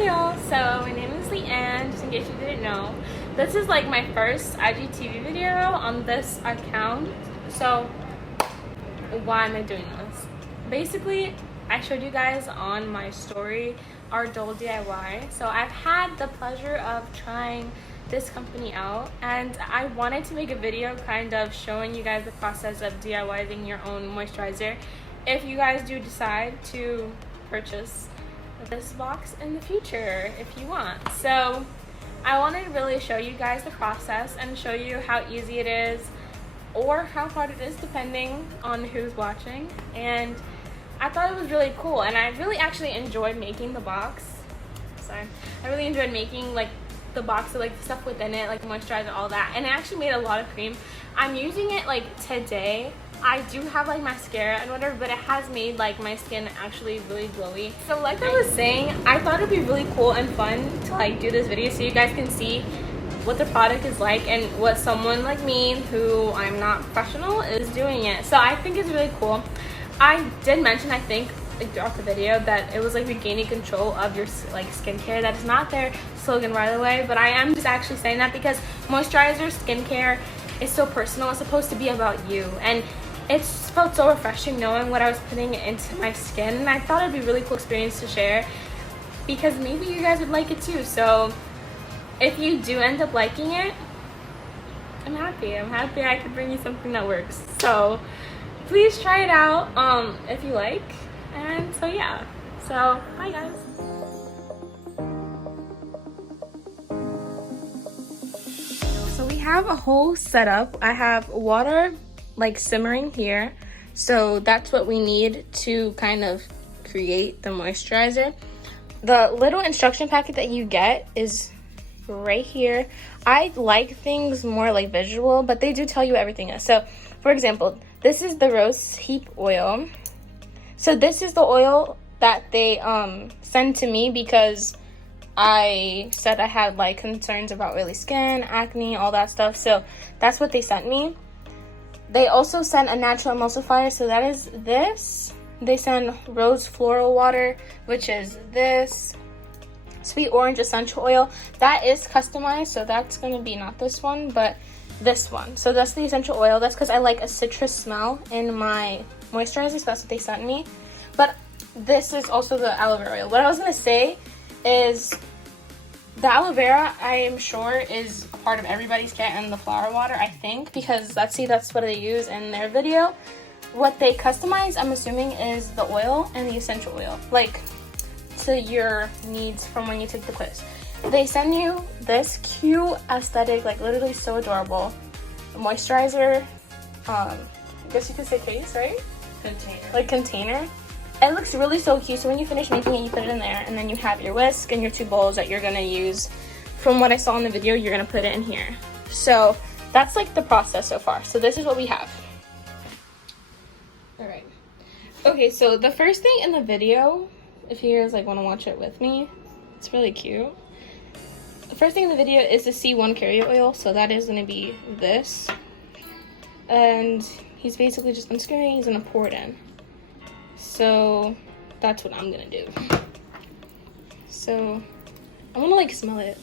Hi y'all, so my name is Leanne, just in case you didn't know. This is like my first IGTV video on this account. So why am I doing this? Basically, I showed you guys on my story our doll DIY. So I've had the pleasure of trying this company out, and I wanted to make a video kind of showing you guys the process of DIYing your own moisturizer if you guys do decide to purchase this box in the future if you want. So I wanted to really show you guys the process and show you how easy it is or how hard it is depending on who's watching. And I thought it was really cool, and I really actually enjoyed making the box. Sorry, I really enjoyed making like the box of like the stuff within it, like moisturizer, all that, and it actually made a lot of cream. I'm using it like today. I do have like mascara and whatever, but it has made like my skin actually really glowy. So like I was saying, I thought it'd be really cool and fun to like do this video so you guys can see what the product is like and what someone like me, who I'm not professional, is doing it. So I think it's really cool. I did mention, I think like throughout the video, that it was like regaining control of your like skincare. That is not their slogan, by the way, but I am just actually saying that because moisturizer, skincare is so personal. It's supposed to be about you, and it's felt so refreshing knowing what I was putting into my skin, and I thought it'd be a really cool experience to share because maybe you guys would like it too. So if you do end up liking it, I'm happy I could bring you something that works. So please try it out if you like. And so yeah, so bye guys. So we have a whole setup. I have water like simmering here, so that's what we need to kind of create the moisturizer. The little instruction packet that you get is right here. I like things more like visual, but they do tell you everything is. So for example, this is the rose hip oil. So this is the oil that they send to me because I said I had like concerns about oily skin, acne, all that stuff. So that's what they sent me. They also send a natural emulsifier, so that is this. They send rose floral water, which is this. Sweet orange essential oil, that is customized, so that's going to be not this one, but this one. So that's the essential oil. That's because I like a citrus smell in my moisturizer, so that's what they sent me. But this is also the aloe vera oil. What I was going to say is the aloe vera, I am sure, is a part of everybody's kit, and the flower water, I think, because that's what they use in their video. What they customize, I'm assuming, is the oil and the essential oil, like to your needs from when you take the quiz. They send you this cute aesthetic, like literally so adorable moisturizer, I guess you could say case, right? Container. Like container. It looks really so cute. So when you finish making it, you put it in there, and then you have your whisk and your 2 bowls that you're gonna use. From what I saw in the video, you're gonna put it in here. So that's like the process so far. So this is what we have. All right. Okay, so the first thing in the video, if you guys like want to watch it with me, it's really cute. The first thing in the video is the C1 carrier oil. So that is gonna be this, and he's basically just unscrewing. He's gonna pour it in. So that's what I'm gonna do. So I wanna like smell it.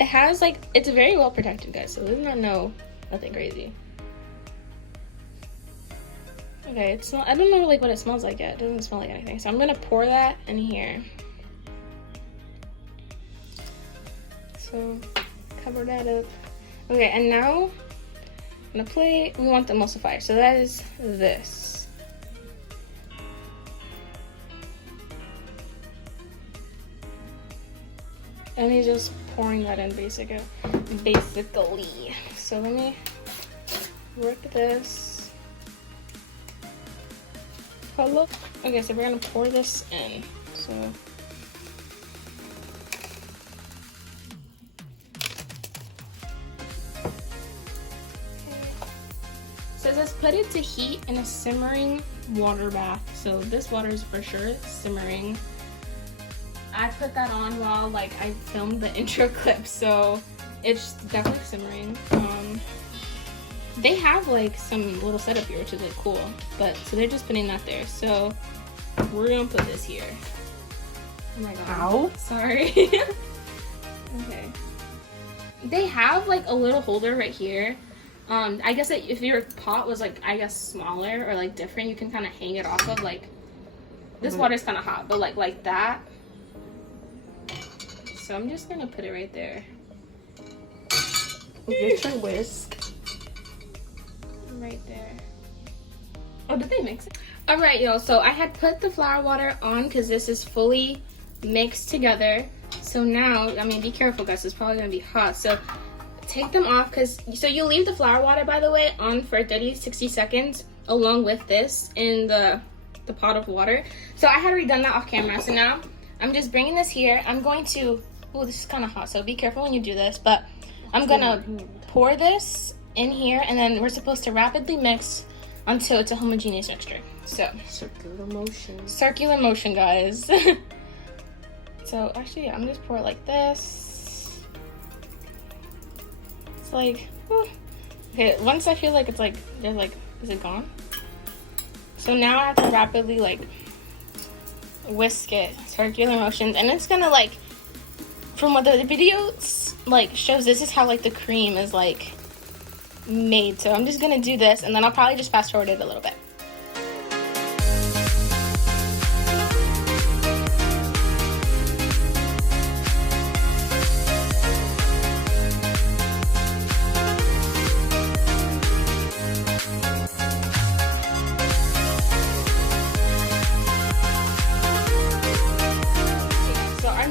It has like, it's very well protected, guys, so there's nothing crazy. Okay, it's not, I don't know like what it smells like yet. It doesn't smell like anything. So I'm gonna pour that in here. So cover that up. Okay, and now I'm gonna we want the emulsifier. So that is this. And he's just pouring that in basically. So let me work this. Hello. Okay, so we're gonna pour this in. So it says put it to heat in a simmering water bath. So this water is for sure simmering. I put that on while like I filmed the intro clip, so it's definitely simmering. They have like some little setup here, which is like cool, but so they're just putting that there. So we're gonna put this here. Oh my god. Ow. Sorry. Okay. They have like a little holder right here. I guess that if your pot was like, I guess smaller or like different, you can kind of hang it off of like, this water's kind of hot, but like that. So I'm just gonna put it right there. Get your whisk. Right there. Oh, did they mix it? All right, y'all. So I had put the flour water on because this is fully mixed together. So now, I mean, be careful, guys. It's probably gonna be hot. So take them off so you leave the flour water, by the way, on for 30-60 seconds along with this in the pot of water. So I had already done that off camera. So now I'm just bringing this here. I'm going to, oh, this is kind of hot, so be careful when you do this, but I'm gonna pour this in here, and then we're supposed to rapidly mix until it's a homogeneous mixture. So circular motion, guys. So actually, I'm just pour it like this. It's like, okay, once I feel like it's like, there's like, is it gone? So now I have to rapidly like whisk it, circular motions, and it's gonna like, from what the video like shows, this is how like the cream is like made. So I'm just gonna do this, and then I'll probably just fast forward it a little bit.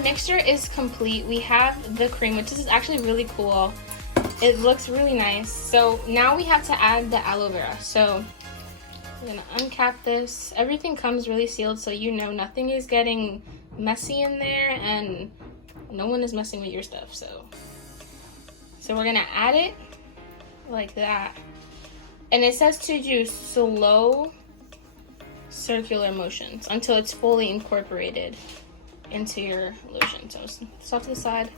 Mixture is complete. We have the cream, which is actually really cool. It looks really nice. So now we have to add the aloe vera. So I'm gonna uncap this. Everything comes really sealed, so you know nothing is getting messy in there, and no one is messing with your stuff. So we're gonna add it like that, and it says to do slow circular motions until it's fully incorporated into your lotion. So it's off to the side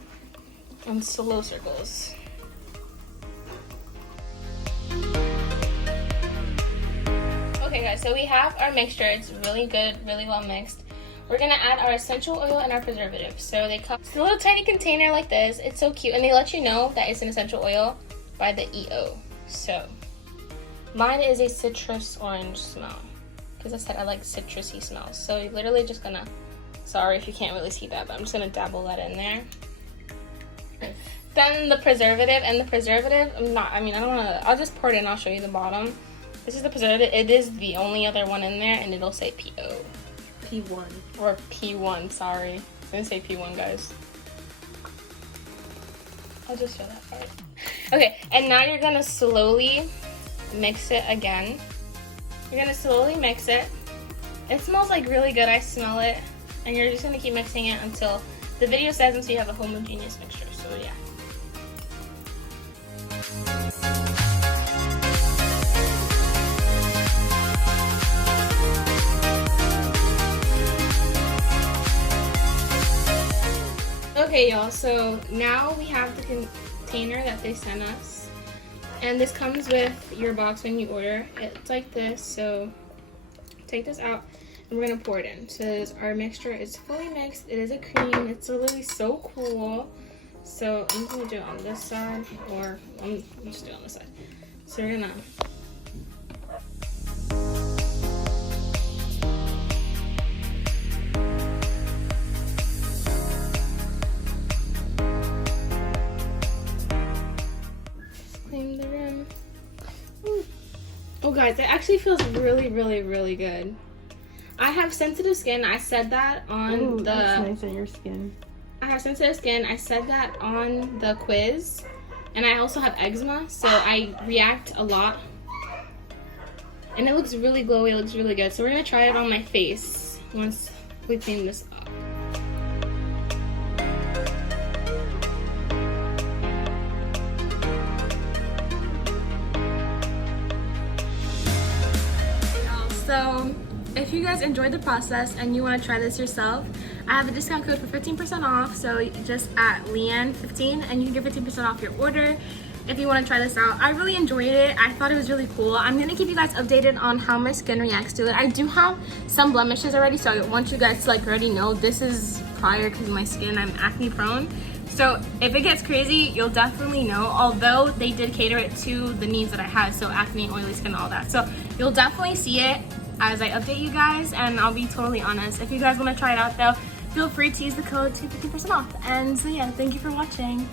and slow circles. Okay guys, so we have our mixture. It's really good, really well mixed. We're gonna add our essential oil and our preservative. So they come in a little tiny container like this. It's so cute, and they let you know that it's an essential oil by the EO. So mine is a citrus orange smell, because I said I like citrusy smells. So you're literally just gonna, sorry if you can't really see that, but I'm just gonna dabble that in there. Then the preservative, and the preservative, I'll just pour it in, I'll show you the bottom. This is the preservative. It is the only other one in there, and it'll say PO. P1. Or P1, sorry. I didn't say P1, guys. I'll just show that part. Okay, and now you're gonna slowly mix it again. You're gonna slowly mix it. It smells like really good, I smell it. And you're just gonna keep mixing it until the video says until you have a homogeneous mixture. So yeah. Okay, y'all. So now we have the container that they sent us, and this comes with your box when you order. It's like this. So take this out. We're gonna pour it in. So our mixture is fully mixed. It is a cream. It's literally so cool. So I'm gonna do it on this side, or I'm just do it on this side. So we're gonna clean the rim. Ooh. Oh guys, it actually feels really, really, really good. I have sensitive skin. I said that on that's nice on your skin. I have sensitive skin. I said that on the quiz. And I also have eczema, so I react a lot. And it looks really glowy. It looks really good. So we're going to try it on my face once we clean this up. So if you guys enjoyed the process and you want to try this yourself, I have a discount code for 15% off. So just at Leanne15, and you can get 15% off your order if you want to try this out. I really enjoyed it. I thought it was really cool. I'm going to keep you guys updated on how my skin reacts to it. I do have some blemishes already, so I want you guys to like already know this is prior because of my skin. I'm acne prone. So if it gets crazy, you'll definitely know, although they did cater it to the needs that I had, so acne, oily skin, all that. So you'll definitely see it as I update you guys, and I'll be totally honest. If you guys want to try it out though, feel free to use the code to 50% off. And so yeah, thank you for watching.